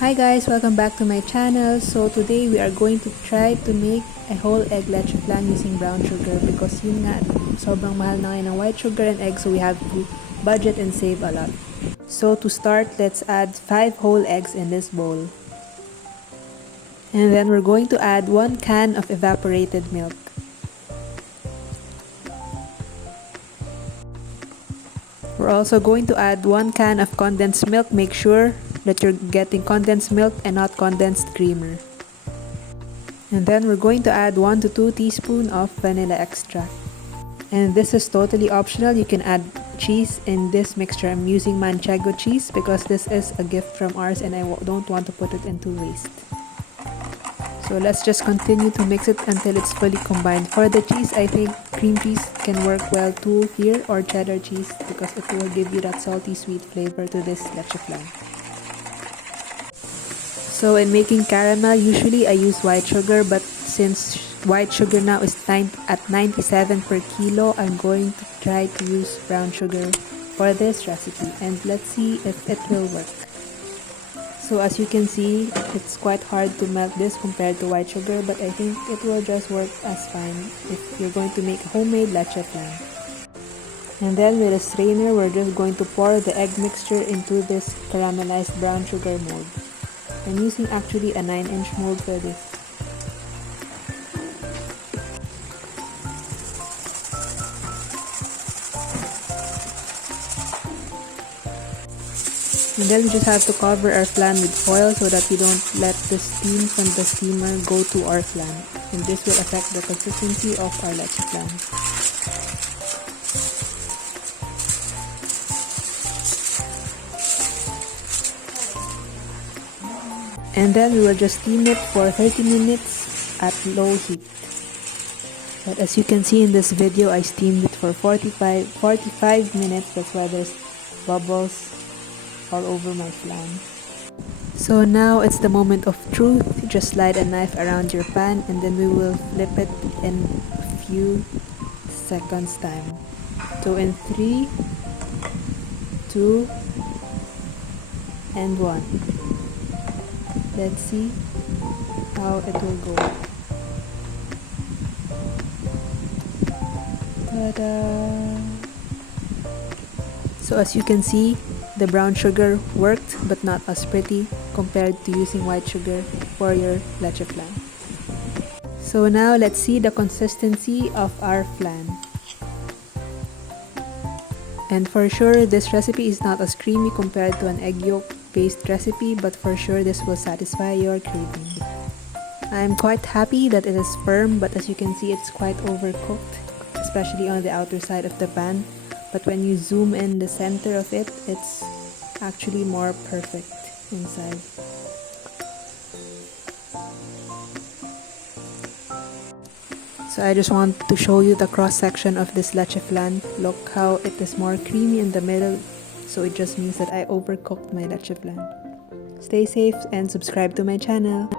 Hi guys, welcome back to my channel. So today we are going to try to make a whole egg leche flan using brown sugar because yun nga, sobrang mahal na ngayon ng white sugar and egg, so we have to budget and save a lot. So to start, let's add 5 whole eggs in this bowl. And then we're going to add 1 can of evaporated milk. We're also going to add 1 can of condensed milk. Make sure that you're getting condensed milk and not condensed creamer. And then we're going to add 1 to 2 teaspoons of vanilla extract. And this is totally optional. You can add cheese in this mixture. I'm using manchego cheese because this is a gift from ours and I don't want to put it into waste. So let's just continue to mix it until it's fully combined. For the cheese, I think cream cheese can work well too here, or cheddar cheese, because it will give you that salty sweet flavor to this leche flan. So in making caramel, usually I use white sugar, but since white sugar now is at 97 per kilo, I'm going to try to use brown sugar for this recipe, and let's see if it will work. So as you can see, it's quite hard to melt this compared to white sugar, but I think it will just work as fine if you're going to make a homemade leche flan. And then with a strainer, we're just going to pour the egg mixture into this caramelized brown sugar mold. I'm using actually a 9-inch mold for this. And then we just have to cover our flan with foil so that we don't let the steam from the steamer go to our flan. And this will affect the consistency of our leche flan. And then we will just steam it for 30 minutes at low heat. But as you can see in this video, I steamed it for 45 minutes. That's why there's bubbles all over my flan. So now it's the moment of truth. Just slide a knife around your pan and then we will flip it in a few seconds time. So in 3, 2, and 1. Let's see how it will go. Ta-da! So as you can see, the brown sugar worked but not as pretty compared to using white sugar for your leche flan. So now let's see the consistency of our flan. And for sure, this recipe is not as creamy compared to an egg yolk based recipe, but for sure this will satisfy your craving. I'm quite happy that it is firm, but as you can see, it's quite overcooked, especially on the outer side of the pan. But when you zoom in the center of it, it's actually more perfect inside. So I just want to show you the cross section of this leche flan. Look how it is more creamy in the middle. So it just means that I overcooked my leche flan. Stay safe and subscribe to my channel.